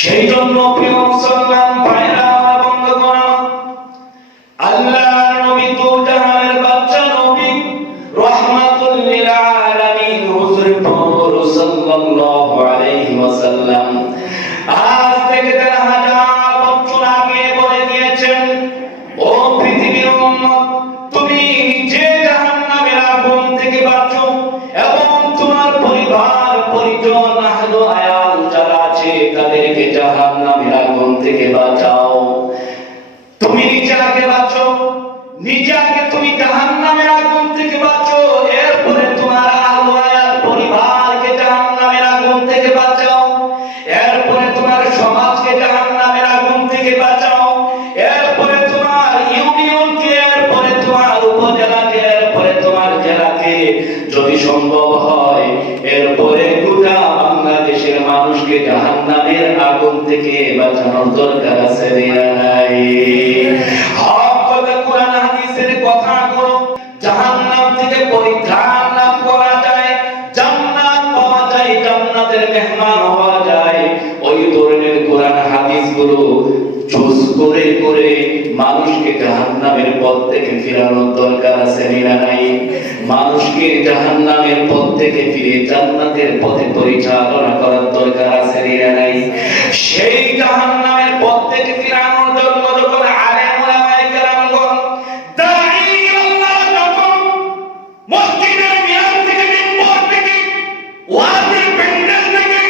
সেই জন্য প্রিয় মুসলমান ভাইরা আমার বন্ধুগণ, আল্লাহর নবী তো জাহানের বাদশা নবী রাহমাতুল লিল আলামিন হুজুর পাক সাল্লাল্লাহু আলাইহি ওয়াসাল্লাম আজ থেকে ১৩,০০০ বছর আগে বলে দিয়েছেন, ও পৃথিবীর উম্মত, তুমি নিজে জাহান্নামের আগুন থেকে বাঁচো এবং তোমার পরিবার পরিজন আহলে আয়াল যারা আছে তাদেরকে জাহান্নামের আগুন থেকে বাঁচাও। তুমি নিজে আগে বাঁচো, নিজে আগে তুমি জাহান্নামের আগুন থেকে বাঁচো, এরপরে তোমার আহলে আয়াল পরিবারকে জাহান্নামের আগুন থেকে বাঁচাও, এরপরে তোমার সমাজকে জাহান্নামের আগুন থেকে বাঁচাও, এরপরে তোমার ইউনিয়নকে, এরপরে তোমার উপজেলাকে, এরপরে তোমার জেলাকে, যদি সম্ভব হয় এরপরে গোটা বাংলাদেশের মানুষকে জাহান্নামের আগুন থেকে বাঁচানোর দরকার আছে না নাই? হক কথা কোরআন হাদিসের কথা করো, জাহান্নাম থেকে পরিত্রাণ লাভ করা যায়, জান্নাত পাওয়া যায়, জান্নাতের মেহমান হওয়া যায়। ওই ধরনের কোরআন হাদিসগুলো চুজ করে করে মানুষকে জাহান্নামের পথ থেকে ফিরানোর দরকার আছে না নাই? মানুষকে জাহান্নামের পথ থেকে ফিরে জান্নাতের পথে পরিচালনা করার দরকার আছে না নাই? সেই জাহান্নামের পথ থেকে ফিরানোর জন্য যখন আলেম ওলামায়ে কেরামগণ দাঈ আল্লাহ যখন মসজিদের মিনার থেকে মিম্বর থেকে ওয়াজের প্যান্ডেল থেকে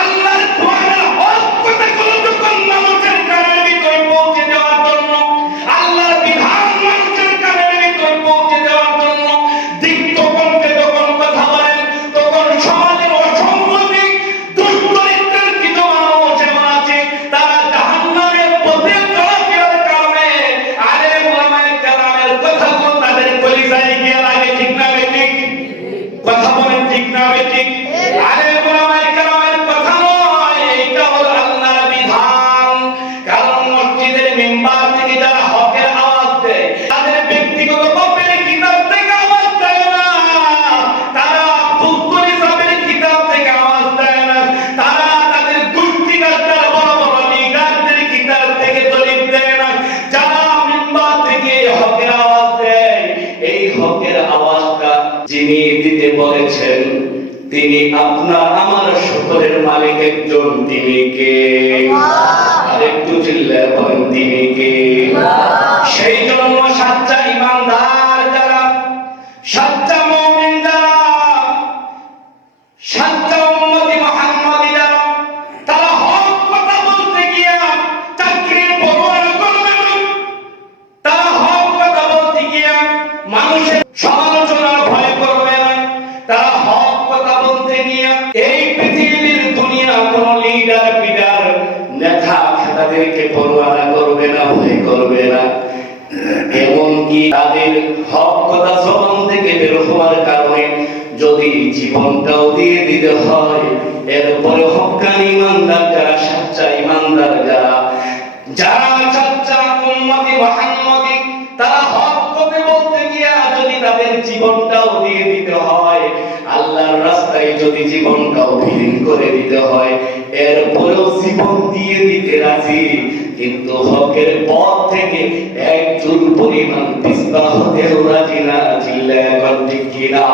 আল্লাহর কোরআনের হক কথাগুলো যখন মানুষের কানের ভিতরে পৌঁছে দেওয়ার জন্য, আল্লাহর বিধান মানুষের কানের ভিতরে পৌঁছে দেওয়ার জন্য দিকতকনকে যখন কথা বলেন, তখন সমাজের অসংগতি দুর্দরিদ্রের কিছু মানুষ এমন আছে তারা জাহান্নামের পথে চলাফেরার কারণে আলেম ওলামায়ে কেরামের কথাগুলো তাদের কলিজায় গিয়ে লাগে। ঠিক না বেঠিক? কথা বলেন, ঠিক না বেঠিক? আলেম ওলামায়ে কেরামের কথা নয়, এটা হলো আল্লাহর বিধান। কারণ মসজিদের মিম্বার থেকে যারা হকের আওয়াজ দেয় তাদের ব্যক্তিগত কপের কিতাব থেকে আওয়াজ দেয় না, তারা ফুলতলি সাহেবের কিতাব থেকে আওয়াজ দেয় না, তারা তাদের গোষ্ঠীগার বড় বড় লিডারদের কিতাব থেকে দলিল দেয় না। যারা মিম্বার থেকে হকের আওয়াজ দেয়, এই হকের আওয়াজটা যিনি দিতে বলেছেন তিনি আপনার আমার সকলের মালিক একজন, তিনি কে? আরেকটু চিল্লায় বলেন, তিনি কে? সেই জন্য সাচ্চা ঈমানদার যারা, সাচ্চা মুমিন যারা, সাচ্চা উম্মতি মুহাম্মাদি যারা, তারা হক কথা বলতে গিয়া চাকরির পরোয়া করবে না, তারা হক কথা বলতে গিয়া মানুষের সমালোচনার ভয় করবে না, তারা হক কথা বলতে গিয়া এই পৃথিবীর দুনিয়া কোন লিডার বিডার নেতা খেতাদেরকে পরোয়া করবে না, ভয় করবে না। এমনকি তাদের হক কথা জবান থেকে বের হওয়ার কারণে যদি জীবনটাও দিয়ে দিতে হয়, এরপরে হক্কানি ঈমানদার যারা, সাচ্চা ঈমানদার যারা, যারা সাচ্চা উম্মতি মুহাম্মাদি, তারা হক কথা বলতে গিয়া যদি তাদের জীবনটাও দিয়ে দিতে হয়, আল্লাহর রাস্তায় যদি জীবনটাও বিলীন করে দিতে হয়, এরপরেও জীবন দিয়ে দিতে রাজি, কিন্তু হকের পথ থেকে এক চুল পরিমাণ পিছপা হতেও রাজি না। চিল্লায় এখন ঠিক কিনা?